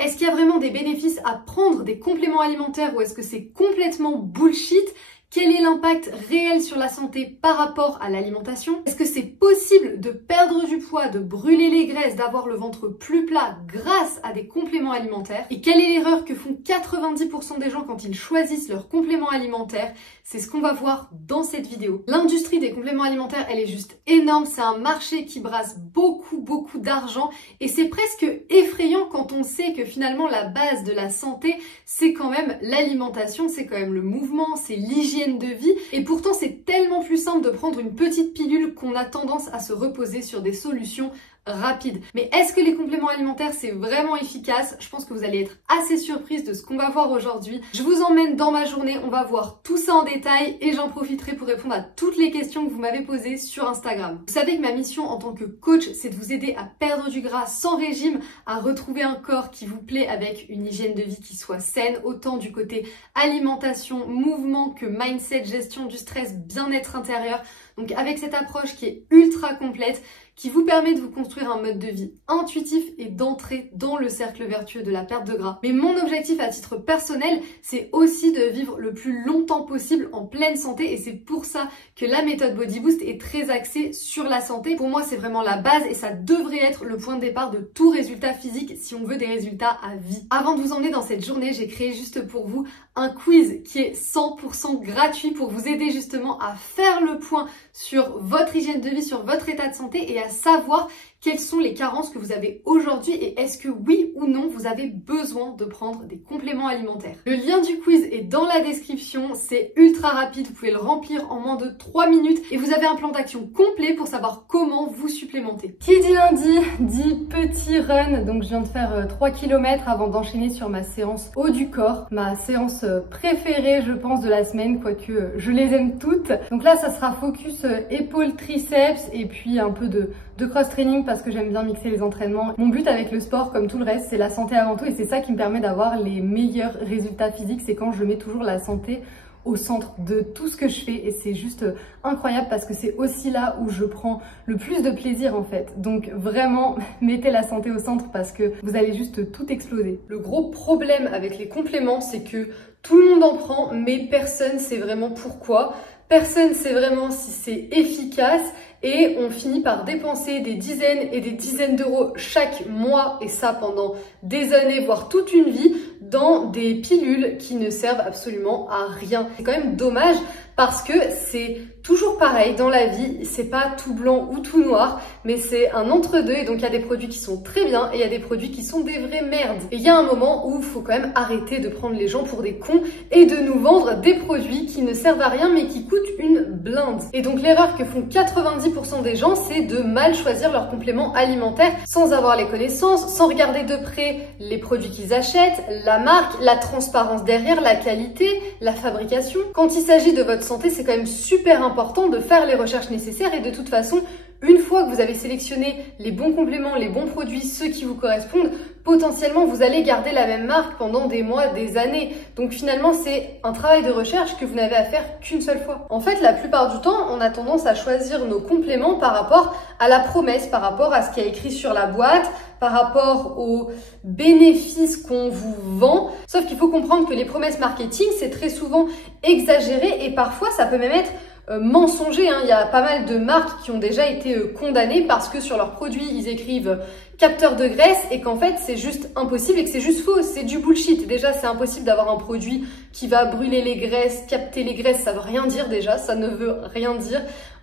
Est-ce qu'il y a vraiment des bénéfices à prendre des compléments alimentaires ou est-ce que c'est complètement bullshit? Quel est l'impact réel sur la santé par rapport à l'alimentation? Est-ce que c'est possible de perdre du poids, de brûler les graisses, d'avoir le ventre plus plat grâce à des compléments alimentaires? Et quelle est l'erreur que font 90% des gens quand ils choisissent leurs compléments alimentaires? C'est ce qu'on va voir dans cette vidéo. L'industrie des compléments alimentaires, elle est juste énorme. C'est un marché qui brasse beaucoup d'argent et c'est presque effrayant quand on sait que finalement la base de la santé, c'est quand même l'alimentation, c'est quand même le mouvement, c'est l'hygiène de vie. Et pourtant, c'est tellement plus simple de prendre une petite pilule qu'on a tendance à se reposer sur des solutions rapide. Mais est-ce que les compléments alimentaires c'est vraiment efficace? Je pense que vous allez être assez surprise de ce qu'on va voir aujourd'hui. Je vous emmène dans ma journée, on va voir tout ça en détail et j'en profiterai pour répondre à toutes les questions que vous m'avez posées sur Instagram. Vous savez que ma mission en tant que coach, c'est de vous aider à perdre du gras sans régime, à retrouver un corps qui vous plaît avec une hygiène de vie qui soit saine, autant du côté alimentation, mouvement que mindset, gestion du stress, bien-être intérieur. Donc avec cette approche qui est ultra complète, qui vous permet de vous construire un mode de vie intuitif et d'entrer dans le cercle vertueux de la perte de gras. Mais mon objectif à titre personnel, c'est aussi de vivre le plus longtemps possible en pleine santé et c'est pour ça que la méthode Body Boost est très axée sur la santé. Pour moi, c'est vraiment la base et ça devrait être le point de départ de tout résultat physique si on veut des résultats à vie. Avant de vous emmener dans cette journée, j'ai créé juste pour vous un quiz qui est 100% gratuit pour vous aider justement à faire le point sur votre hygiène de vie, sur votre état de santé et à savoir quelles sont les carences que vous avez aujourd'hui et est-ce que oui ou non vous avez besoin de prendre des compléments alimentaires. Le lien du quiz est dans la description, c'est ultra rapide, vous pouvez le remplir en moins de 3 minutes et vous avez un plan d'action complet pour savoir comment vous supplémenter. Qui dit lundi dit petit run, donc je viens de faire 3 km avant d'enchaîner sur ma séance haut du corps, ma séance préférée je pense de la semaine, quoique je les aime toutes. Donc là ça sera focus épaules, triceps et puis un peu de cross-training parce que j'aime bien mixer les entraînements. Mon but avec le sport, comme tout le reste, c'est la santé avant tout et c'est ça qui me permet d'avoir les meilleurs résultats physiques, c'est quand je mets toujours la santé au centre de tout ce que je fais et c'est juste incroyable parce que c'est aussi là où je prends le plus de plaisir en fait. Donc vraiment, mettez la santé au centre parce que vous allez juste tout exploser. Le gros problème avec les compléments, c'est que tout le monde en prend, mais personne sait vraiment pourquoi. Personne sait vraiment si c'est efficace et on finit par dépenser des dizaines et des dizaines d'euros chaque mois et ça pendant des années, voire toute une vie, dans des pilules qui ne servent absolument à rien. C'est quand même dommage parce que c'est toujours pareil dans la vie, c'est pas tout blanc ou tout noir, mais c'est un entre-deux et donc il y a des produits qui sont très bien et il y a des produits qui sont des vraies merdes. Et il y a un moment où il faut quand même arrêter de prendre les gens pour des cons et de nous vendre des produits qui ne servent à rien mais qui coûtent une blinde. Et donc l'erreur que font 90% des gens, c'est de mal choisir leurs compléments alimentaires sans avoir les connaissances, sans regarder de près les produits qu'ils achètent, la marque, la transparence derrière, la qualité, la fabrication. Quand il s'agit de votre santé, c'est quand même super important de faire les recherches nécessaires et de toute façon, une fois que vous avez sélectionné les bons compléments, les bons produits, ceux qui vous correspondent, potentiellement vous allez garder la même marque pendant des mois, des années. Donc finalement, c'est un travail de recherche que vous n'avez à faire qu'une seule fois. En fait, la plupart du temps, on a tendance à choisir nos compléments par rapport à la promesse, par rapport à ce qui est écrit sur la boîte, par rapport aux bénéfices qu'on vous vend. Sauf qu'il faut comprendre que les promesses marketing, c'est très souvent exagéré et parfois ça peut même être mensonger, hein. Il y a pas mal de marques qui ont déjà été condamnées parce que sur leurs produits, ils écrivent capteur de graisse et qu'en fait, c'est juste impossible et que c'est juste faux, c'est du bullshit. Déjà, c'est impossible d'avoir un produit qui va brûler les graisses, capter les graisses, ça veut rien dire déjà, ça ne veut rien dire.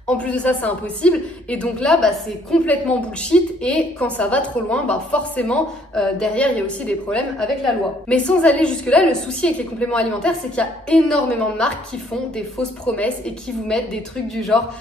En plus de ça, c'est impossible. Et donc là, c'est complètement bullshit. Et quand ça va trop loin, forcément, derrière, il y a aussi des problèmes avec la loi. Mais sans aller jusque-là, le souci avec les compléments alimentaires, c'est qu'il y a énormément de marques qui font des fausses promesses et qui vous mettent des trucs du genre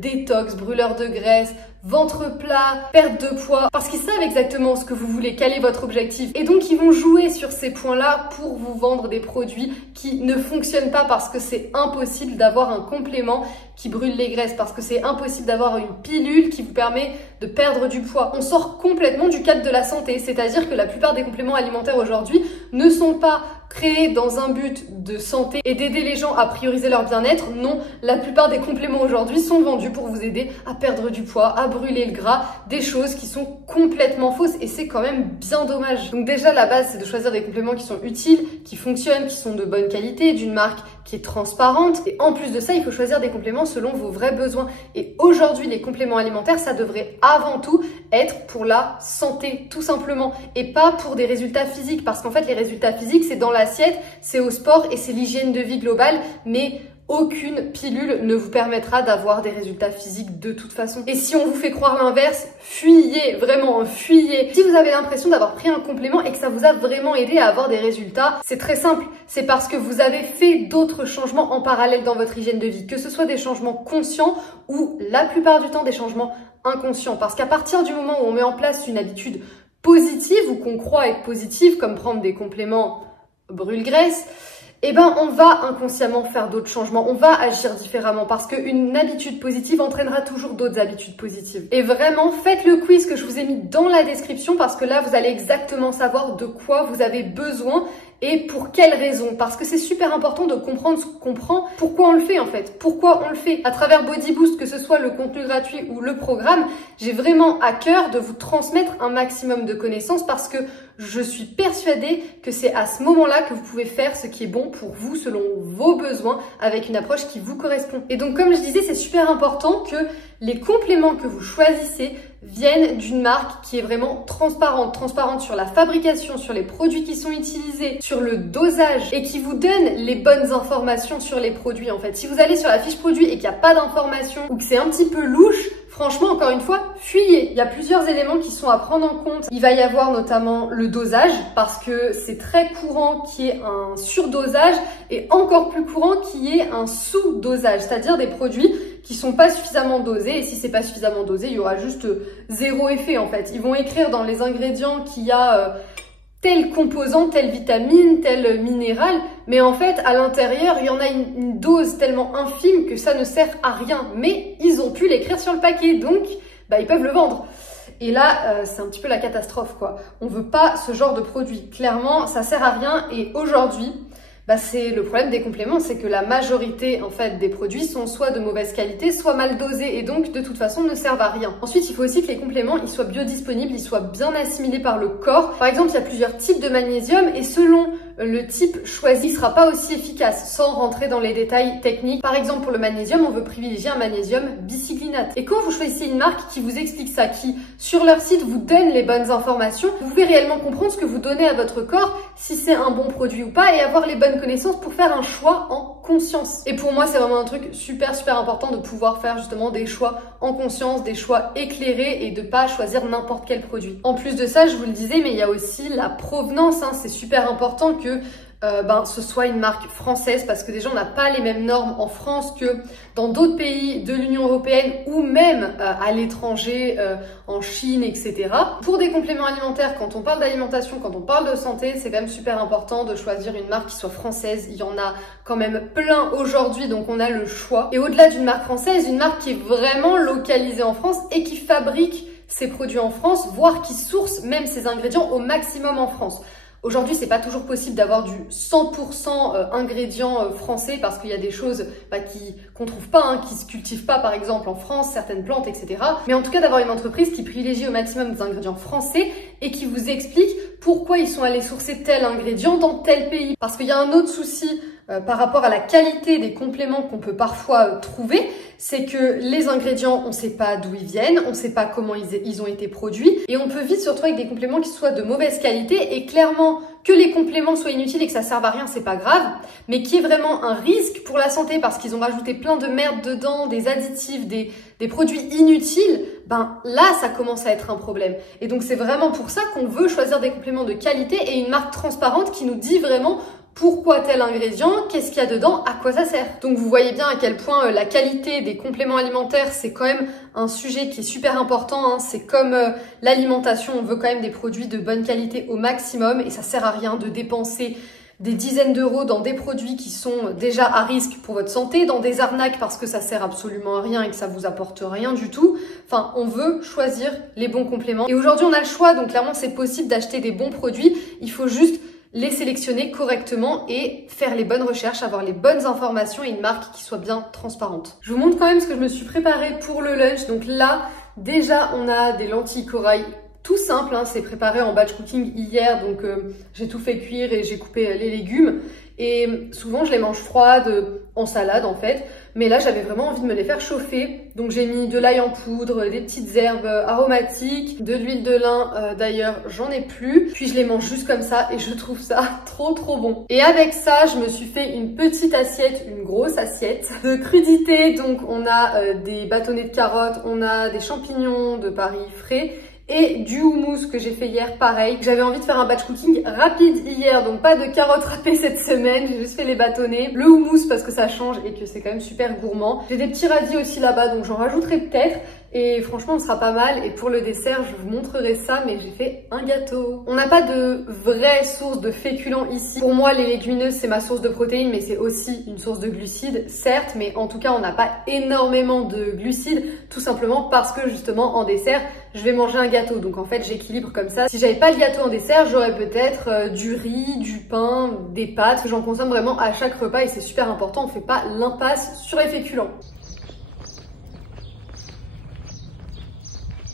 détox, brûleur de graisse, ventre plat, perte de poids, parce qu'ils savent exactement ce que vous voulez, quel est votre objectif. Et donc, ils vont jouer sur ces points-là pour vous vendre des produits qui ne fonctionnent pas parce que c'est impossible d'avoir un complément qui brûle les graisses, parce que c'est impossible d'avoir une pilule qui vous permet de perdre du poids. On sort complètement du cadre de la santé, c'est-à-dire que la plupart des compléments alimentaires aujourd'hui ne sont pas créés dans un but de santé et d'aider les gens à prioriser leur bien-être. Non, la plupart des compléments aujourd'hui sont vendus pour vous aider à perdre du poids, à brûler le gras, des choses qui sont complètement fausses et c'est quand même bien dommage. Donc déjà, la base, c'est de choisir des compléments qui sont utiles, qui fonctionnent, qui sont de bonne qualité, d'une marque qui est transparente. Et en plus de ça, il faut choisir des compléments selon vos vrais besoins. Et aujourd'hui, les compléments alimentaires, ça devrait avant tout être pour la santé, tout simplement, et pas pour des résultats physiques. Parce qu'en fait, les résultats physiques, c'est dans l'assiette, c'est au sport et c'est l'hygiène de vie globale, mais aucune pilule ne vous permettra d'avoir des résultats physiques de toute façon. Et si on vous fait croire l'inverse, fuyez, vraiment, fuyez. Si vous avez l'impression d'avoir pris un complément et que ça vous a vraiment aidé à avoir des résultats, c'est très simple. C'est parce que vous avez fait d'autres changements en parallèle dans votre hygiène de vie, que ce soit des changements conscients ou la plupart du temps des changements inconscients. Parce qu'à partir du moment où on met en place une habitude positive ou qu'on croit être positive, comme prendre des compléments brûle-graisse, eh ben, on va inconsciemment faire d'autres changements, on va agir différemment parce qu'une habitude positive entraînera toujours d'autres habitudes positives. Et vraiment, faites le quiz que je vous ai mis dans la description parce que là, vous allez exactement savoir de quoi vous avez besoin et pour quelles raisons. Parce que c'est super important de comprendre ce qu'on prend, pourquoi on le fait en fait, pourquoi on le fait. À travers Body Boost, que ce soit le contenu gratuit ou le programme, j'ai vraiment à cœur de vous transmettre un maximum de connaissances parce que je suis persuadée que c'est à ce moment-là que vous pouvez faire ce qui est bon pour vous selon vos besoins avec une approche qui vous correspond. Et donc comme je disais, c'est super important que les compléments que vous choisissez viennent d'une marque qui est vraiment transparente sur la fabrication, sur les produits qui sont utilisés, sur le dosage et qui vous donne les bonnes informations sur les produits en fait. Si vous allez sur la fiche produit et qu'il n'y a pas d'informations ou que c'est un petit peu louche, franchement, encore une fois, fuyez. Il y a plusieurs éléments qui sont à prendre en compte. Il va y avoir notamment le dosage parce que c'est très courant qu'il y ait un surdosage et encore plus courant qu'il y ait un sous-dosage, c'est-à-dire des produits qui sont pas suffisamment dosés et si c'est pas suffisamment dosé, il y aura juste zéro effet en fait. Ils vont écrire dans les ingrédients qu'il y a tel composant, telle vitamine, tel minéral, mais en fait à l'intérieur il y en a une dose tellement infime que ça ne sert à rien, mais ils ont pu l'écrire sur le paquet, donc bah, ils peuvent le vendre. Et là, c'est un petit peu la catastrophe quoi. On veut pas ce genre de produit. Clairement, ça sert à rien et aujourd'hui, bah c'est le problème des compléments, c'est que la majorité en fait des produits sont soit de mauvaise qualité, soit mal dosés et donc de toute façon ne servent à rien. Ensuite, il faut aussi que les compléments ils soient biodisponibles, ils soient bien assimilés par le corps. Par exemple, il y a plusieurs types de magnésium et selon le type choisi, il sera pas aussi efficace sans rentrer dans les détails techniques. Par exemple, pour le magnésium, on veut privilégier un magnésium bicyclinate. Et quand vous choisissez une marque qui vous explique ça, qui sur leur site vous donne les bonnes informations, vous pouvez réellement comprendre ce que vous donnez à votre corps, si c'est un bon produit ou pas et avoir les bonnes connaissances pour faire un choix en conscience. Et pour moi, c'est vraiment un truc super important de pouvoir faire justement des choix en conscience, des choix éclairés et de pas choisir n'importe quel produit. En plus de ça, je vous le disais, mais il y a aussi la provenance, hein, c'est super important que ce soit une marque française parce que déjà on n'a pas les mêmes normes en France que dans d'autres pays de l'Union européenne ou même à l'étranger, en Chine, etc. Pour des compléments alimentaires, quand on parle d'alimentation, quand on parle de santé, c'est quand même super important de choisir une marque qui soit française. Il y en a quand même plein aujourd'hui, donc on a le choix. Et au-delà d'une marque française, une marque qui est vraiment localisée en France et qui fabrique ses produits en France, voire qui source même ses ingrédients au maximum en France. Aujourd'hui, c'est pas toujours possible d'avoir du 100% ingrédients français parce qu'il y a des choses qu'on trouve pas, hein, qui se cultivent pas par exemple en France, certaines plantes, etc. Mais en tout cas, d'avoir une entreprise qui privilégie au maximum des ingrédients français et qui vous explique pourquoi ils sont allés sourcer tel ingrédient dans tel pays. Parce qu'il y a un autre souci par rapport à la qualité des compléments qu'on peut parfois trouver, c'est que les ingrédients, on sait pas d'où ils viennent, on sait pas comment ils ont été produits et on peut vite se retrouver avec des compléments qui soient de mauvaise qualité et clairement que les compléments soient inutiles et que ça serve à rien, c'est pas grave, mais qui est vraiment un risque pour la santé parce qu'ils ont rajouté plein de merde dedans, des additifs, des produits inutiles, ben là ça commence à être un problème. Et donc c'est vraiment pour ça qu'on veut choisir des compléments de qualité et une marque transparente qui nous dit vraiment pourquoi tel ingrédient, qu'est-ce qu'il y a dedans, à quoi ça sert. Donc vous voyez bien à quel point la qualité des compléments alimentaires, c'est quand même un sujet qui est super important, hein. C'est comme l'alimentation, on veut quand même des produits de bonne qualité au maximum et ça sert à rien de dépenser des dizaines d'euros dans des produits qui sont déjà à risque pour votre santé, dans des arnaques parce que ça sert absolument à rien et que ça vous apporte rien du tout. Enfin, on veut choisir les bons compléments. Et aujourd'hui, on a le choix, donc clairement, c'est possible d'acheter des bons produits. Il faut juste les sélectionner correctement et faire les bonnes recherches, avoir les bonnes informations et une marque qui soit bien transparente. Je vous montre quand même ce que je me suis préparée pour le lunch. Donc là, déjà, on a des lentilles corail tout simple, hein, c'est préparé en batch cooking hier, donc j'ai tout fait cuire et j'ai coupé les légumes. Et souvent, je les mange froides, en salade en fait. Mais là, j'avais vraiment envie de me les faire chauffer. Donc j'ai mis de l'ail en poudre, des petites herbes aromatiques, de l'huile de lin. D'ailleurs, j'en ai plus. Puis je les mange juste comme ça et je trouve ça trop bon. Et avec ça, je me suis fait une petite assiette, une grosse assiette de crudités. Donc on a des bâtonnets de carottes, on a des champignons de Paris frais et du houmous que j'ai fait hier, pareil. J'avais envie de faire un batch cooking rapide hier, donc pas de carottes râpées cette semaine, j'ai juste fait les bâtonnets. Le houmous parce que ça change et que c'est quand même super gourmand. J'ai des petits radis aussi là-bas, donc j'en rajouterai peut-être. Et franchement, on sera pas mal. Et pour le dessert, je vous montrerai ça, mais j'ai fait un gâteau. On n'a pas de vraie source de féculents ici. Pour moi, les légumineuses, c'est ma source de protéines, mais c'est aussi une source de glucides, certes. Mais en tout cas, on n'a pas énormément de glucides, tout simplement parce que justement, en dessert, je vais manger un gâteau. Donc en fait, j'équilibre comme ça. Si j'avais pas le gâteau en dessert, j'aurais peut-être du riz, du pain, des pâtes. J'en consomme vraiment à chaque repas et c'est super important. On fait pas l'impasse sur les féculents.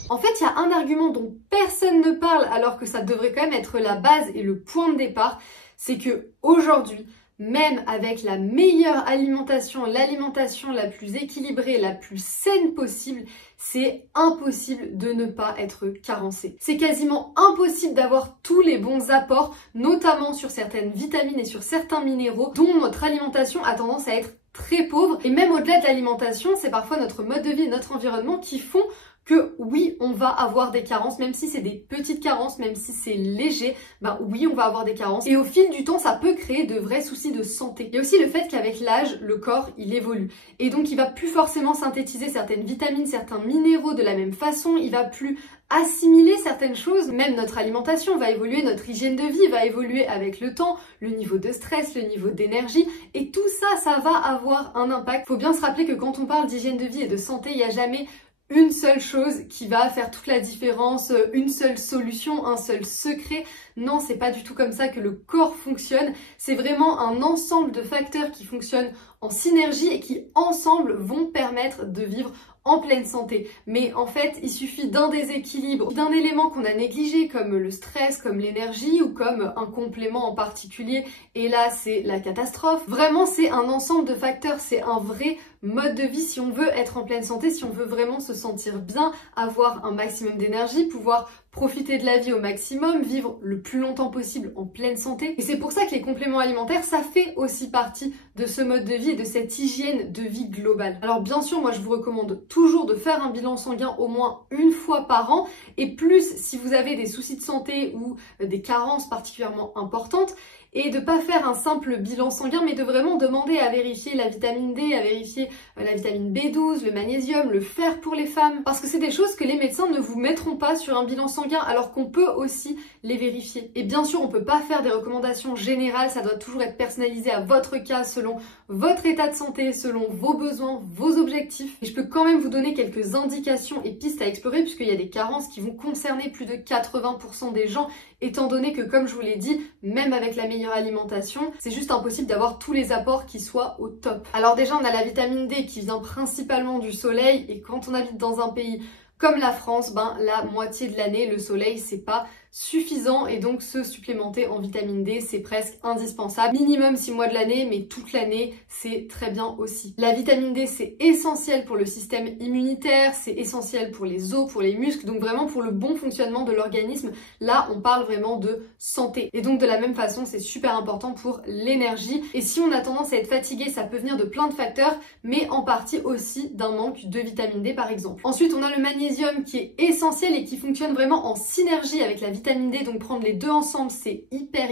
En fait, il y a un argument dont personne ne parle alors que ça devrait quand même être la base et le point de départ, c'est que aujourd'hui, même avec la meilleure alimentation, l'alimentation la plus équilibrée, la plus saine possible, c'est impossible de ne pas être carencé. C'est quasiment impossible d'avoir tous les bons apports, notamment sur certaines vitamines et sur certains minéraux dont notre alimentation a tendance à être très pauvre. Et même au-delà de l'alimentation, c'est parfois notre mode de vie et notre environnement qui font que oui, on va avoir des carences, même si c'est des petites carences, même si c'est léger, ben oui, on va avoir des carences. Et au fil du temps, ça peut créer de vrais soucis de santé. Il y a aussi le fait qu'avec l'âge, le corps, il évolue. Et donc, il va plus forcément synthétiser certaines vitamines, certains minéraux de la même façon, il va plus assimiler certaines choses, même notre alimentation va évoluer, notre hygiène de vie va évoluer avec le temps, le niveau de stress, le niveau d'énergie, et tout ça, ça va avoir un impact. Faut bien se rappeler que quand on parle d'hygiène de vie et de santé, il n'y a jamais une seule chose qui va faire toute la différence, une seule solution, un seul secret. Non, c'est pas du tout comme ça que le corps fonctionne. C'est vraiment un ensemble de facteurs qui fonctionnent en synergie et qui ensemble vont permettre de vivre en pleine santé. Mais en fait, il suffit d'un déséquilibre, d'un élément qu'on a négligé comme le stress, comme l'énergie ou comme un complément en particulier. Et là, c'est la catastrophe. Vraiment, c'est un ensemble de facteurs. C'est un vrai mode de vie si on veut être en pleine santé, si on veut vraiment se sentir bien, avoir un maximum d'énergie, pouvoir profiter de la vie au maximum, vivre le plus longtemps possible en pleine santé. Et c'est pour ça que les compléments alimentaires, ça fait aussi partie de ce mode de vie et de cette hygiène de vie globale. Alors bien sûr, moi je vous recommande toujours de faire un bilan sanguin au moins une fois par an, et plus si vous avez des soucis de santé ou des carences particulièrement importantes, et de pas faire un simple bilan sanguin, mais de vraiment demander à vérifier la vitamine D, à vérifier la vitamine B12, le magnésium, le fer pour les femmes, parce que c'est des choses que les médecins ne vous mettront pas sur un bilan sanguin, alors qu'on peut aussi les vérifier. Et bien sûr, on peut pas faire des recommandations générales, ça doit toujours être personnalisé à votre cas, selon votre état de santé, selon vos besoins, vos objectifs. Et je peux quand même vous donner quelques indications et pistes à explorer, puisqu'il y a des carences qui vont concerner plus de 80% des gens, étant donné que, comme je vous l'ai dit, même avec la meilleure alimentation, c'est juste impossible d'avoir tous les apports qui soient au top. Alors déjà, on a la vitamine D qui vient principalement du soleil, et quand on habite dans un pays comme la France, ben la moitié de l'année, le soleil, c'est pas suffisant, et donc se supplémenter en vitamine D, c'est presque indispensable. Minimum 6 mois de l'année, mais toute l'année, c'est très bien aussi. La vitamine D, c'est essentiel pour le système immunitaire, c'est essentiel pour les os, pour les muscles, donc vraiment pour le bon fonctionnement de l'organisme. Là, on parle vraiment de santé. Et donc de la même façon, c'est super important pour l'énergie. Et si on a tendance à être fatigué, ça peut venir de plein de facteurs, mais en partie aussi d'un manque de vitamine D par exemple. Ensuite, on a le magnésium qui est essentiel et qui fonctionne vraiment en synergie avec la vitamine D, donc prendre les deux ensemble, c'est hyper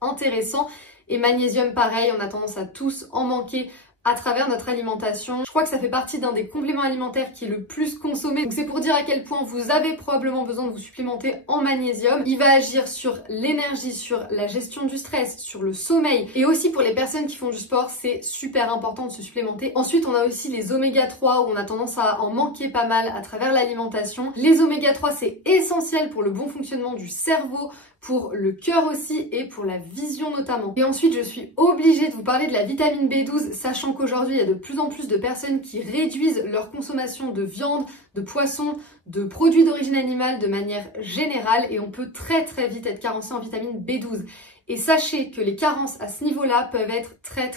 intéressant. Et magnésium, pareil, on a tendance à tous en manquer à travers notre alimentation. Je crois que ça fait partie d'un des compléments alimentaires qui est le plus consommé. Donc c'est pour dire à quel point vous avez probablement besoin de vous supplémenter en magnésium. Il va agir sur l'énergie, sur la gestion du stress, sur le sommeil. Et aussi pour les personnes qui font du sport, c'est super important de se supplémenter. Ensuite, on a aussi les oméga 3 où on a tendance à en manquer pas mal à travers l'alimentation. Les oméga 3, c'est essentiel pour le bon fonctionnement du cerveau, pour le cœur aussi et pour la vision notamment. Et ensuite, je suis obligée de vous parler de la vitamine B12, sachant qu'aujourd'hui, il y a de plus en plus de personnes qui réduisent leur consommation de viande, de poisson, de produits d'origine animale de manière générale et on peut très vite être carencé en vitamine B12. Et sachez que les carences à ce niveau-là peuvent être très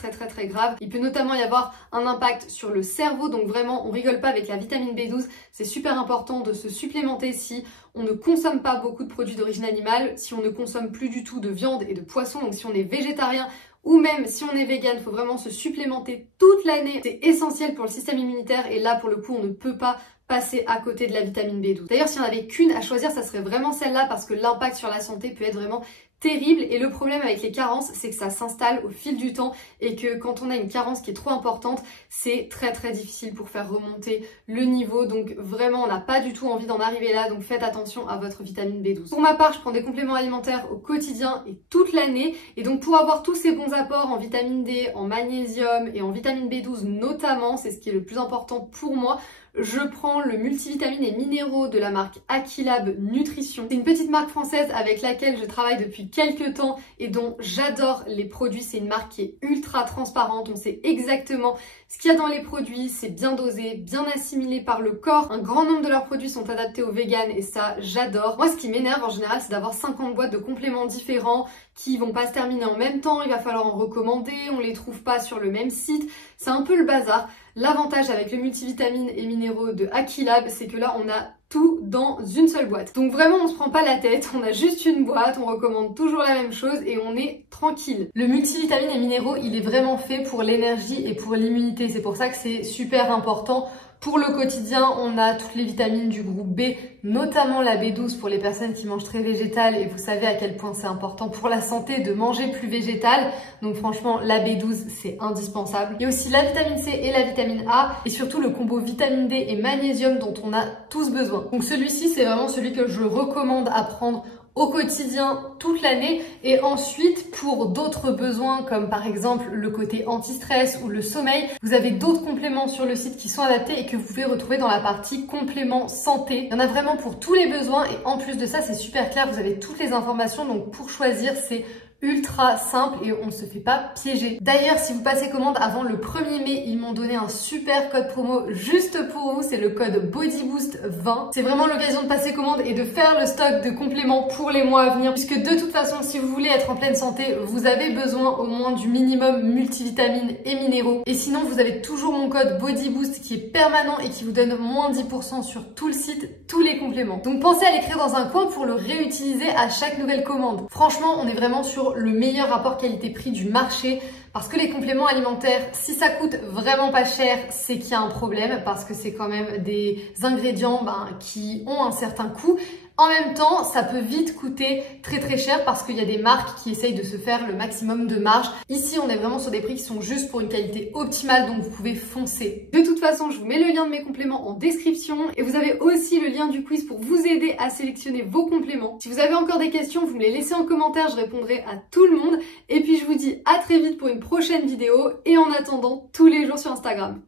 graves. Il peut notamment y avoir un impact sur le cerveau, donc vraiment on rigole pas avec la vitamine B12. C'est super important de se supplémenter si on ne consomme pas beaucoup de produits d'origine animale, si on ne consomme plus du tout de viande et de poisson, donc si on est végétarien ou même si on est vegan, il faut vraiment se supplémenter toute l'année. C'est essentiel pour le système immunitaire et là pour le coup on ne peut pas passer à côté de la vitamine B12. D'ailleurs si on avait qu'une à choisir, ça serait vraiment celle-là parce que l'impact sur la santé peut être vraiment terrible et le problème avec les carences c'est que ça s'installe au fil du temps et que quand on a une carence qui est trop importante c'est très difficile pour faire remonter le niveau, donc vraiment on n'a pas du tout envie d'en arriver là, donc faites attention à votre vitamine B12. Pour ma part je prends des compléments alimentaires au quotidien et toute l'année et donc pour avoir tous ces bons apports en vitamine D, en magnésium et en vitamine B12 notamment, c'est ce qui est le plus important pour moi, je prends le multivitamines et minéraux de la marque Aquilab Nutrition. C'est une petite marque française avec laquelle je travaille depuis quelques temps et dont j'adore les produits. C'est une marque qui est ultra transparente, on sait exactement ce qu'il y a dans les produits, c'est bien dosé, bien assimilé par le corps. Un grand nombre de leurs produits sont adaptés aux véganes et ça, j'adore. Moi, ce qui m'énerve en général, c'est d'avoir 50 boîtes de compléments différents qui vont pas se terminer en même temps, il va falloir en recommander, on les trouve pas sur le même site. C'est un peu le bazar. L'avantage avec le multivitamines et minéraux de Aquilab, c'est que là, on a tout dans une seule boîte. Donc vraiment, on se prend pas la tête, on a juste une boîte, on recommande toujours la même chose et on est tranquille. Le multivitamines et minéraux, il est vraiment fait pour l'énergie et pour l'immunité. C'est pour ça que c'est super important. Pour le quotidien, on a toutes les vitamines du groupe B, notamment la B12 pour les personnes qui mangent très végétal et vous savez à quel point c'est important pour la santé de manger plus végétal. Donc franchement, la B12, c'est indispensable. Il y a aussi la vitamine C et la vitamine A et surtout le combo vitamine D et magnésium dont on a tous besoin. Donc celui-ci, c'est vraiment celui que je recommande à prendre au quotidien toute l'année et ensuite pour d'autres besoins comme par exemple le côté anti-stress ou le sommeil, vous avez d'autres compléments sur le site qui sont adaptés et que vous pouvez retrouver dans la partie compléments santé. Il y en a vraiment pour tous les besoins et en plus de ça c'est super clair, vous avez toutes les informations donc pour choisir c'est ultra simple et on ne se fait pas piéger. D'ailleurs, si vous passez commande avant le 1er mai, ils m'ont donné un super code promo juste pour vous, c'est le code BODYBOOST20. C'est vraiment l'occasion de passer commande et de faire le stock de compléments pour les mois à venir puisque de toute façon, si vous voulez être en pleine santé, vous avez besoin au moins du minimum multivitamines et minéraux. Et sinon, vous avez toujours mon code BODYBOOST qui est permanent et qui vous donne moins 10% sur tout le site, tous les compléments. Donc pensez à l'écrire dans un coin pour le réutiliser à chaque nouvelle commande. Franchement, on est vraiment sur le meilleur rapport qualité-prix du marché parce que les compléments alimentaires, si ça coûte vraiment pas cher, c'est qu'il y a un problème parce que c'est quand même des ingrédients qui ont un certain coût. En même temps, ça peut vite coûter très cher parce qu'il y a des marques qui essayent de se faire le maximum de marge. Ici, on est vraiment sur des prix qui sont juste pour une qualité optimale, donc vous pouvez foncer. De toute façon, je vous mets le lien de mes compléments en description et vous avez aussi le lien du quiz pour vous aider à sélectionner vos compléments. Si vous avez encore des questions, vous me les laissez en commentaire, je répondrai à tout le monde. Et puis, je vous dis à très vite pour une prochaine vidéo et en attendant, tous les jours sur Instagram.